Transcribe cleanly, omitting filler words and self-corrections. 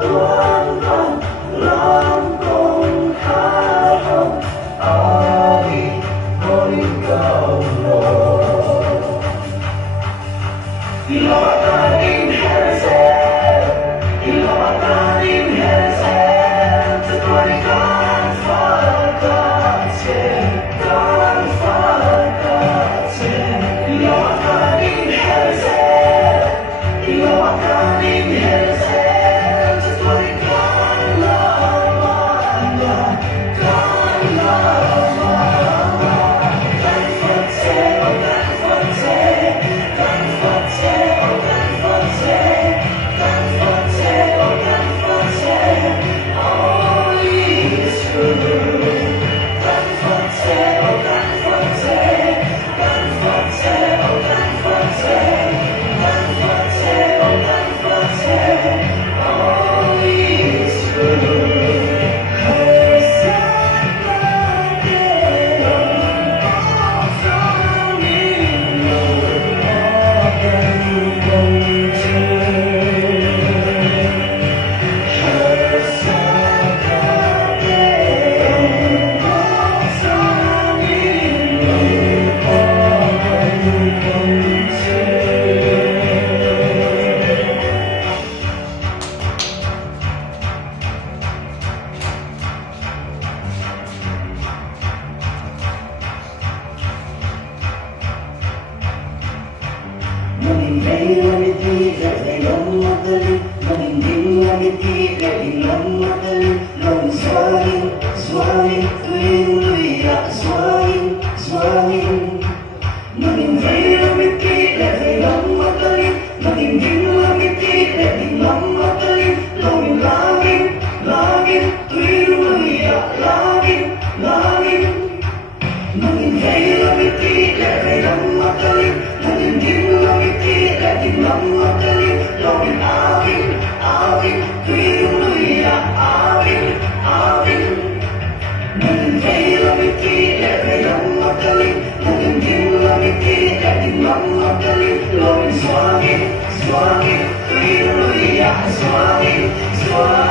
tuan văn lam công khá hồng Ali hoi cầu lộ Ilawakan in Herzl Ilawakan in Herzl Tertuanikan fakatnya kan fakatnya Ilawakan in Herzl Ilawakan in Herzl Tertuanikan lamanya kan lamanya kan fakatnya kan fakatnya kan fakatnya kan fakatnya kan fakatnya kan fakatnya all is true kan fakatnya kan fakatnya kan fakatnya kan fakatnya kan fakatnya kan fakatnya all is true Meninggal mati dari lama kali Meninggal mati dari lama kali Long swangin, swangin Tuin ya swangin, swangin Meninggal mati dari lama kali Meninggal mati dari lama kali Longin langin, langin Tuin ya langin, langin Meninggal mati dari lama kali Meninggal mati dari lama kali Longin awin, awin Tuin ya awin, awin Meninggal mati dari lama kali Meninggal mati dari lama kali Longin swangin, swangin Tuin ya swangin, swangin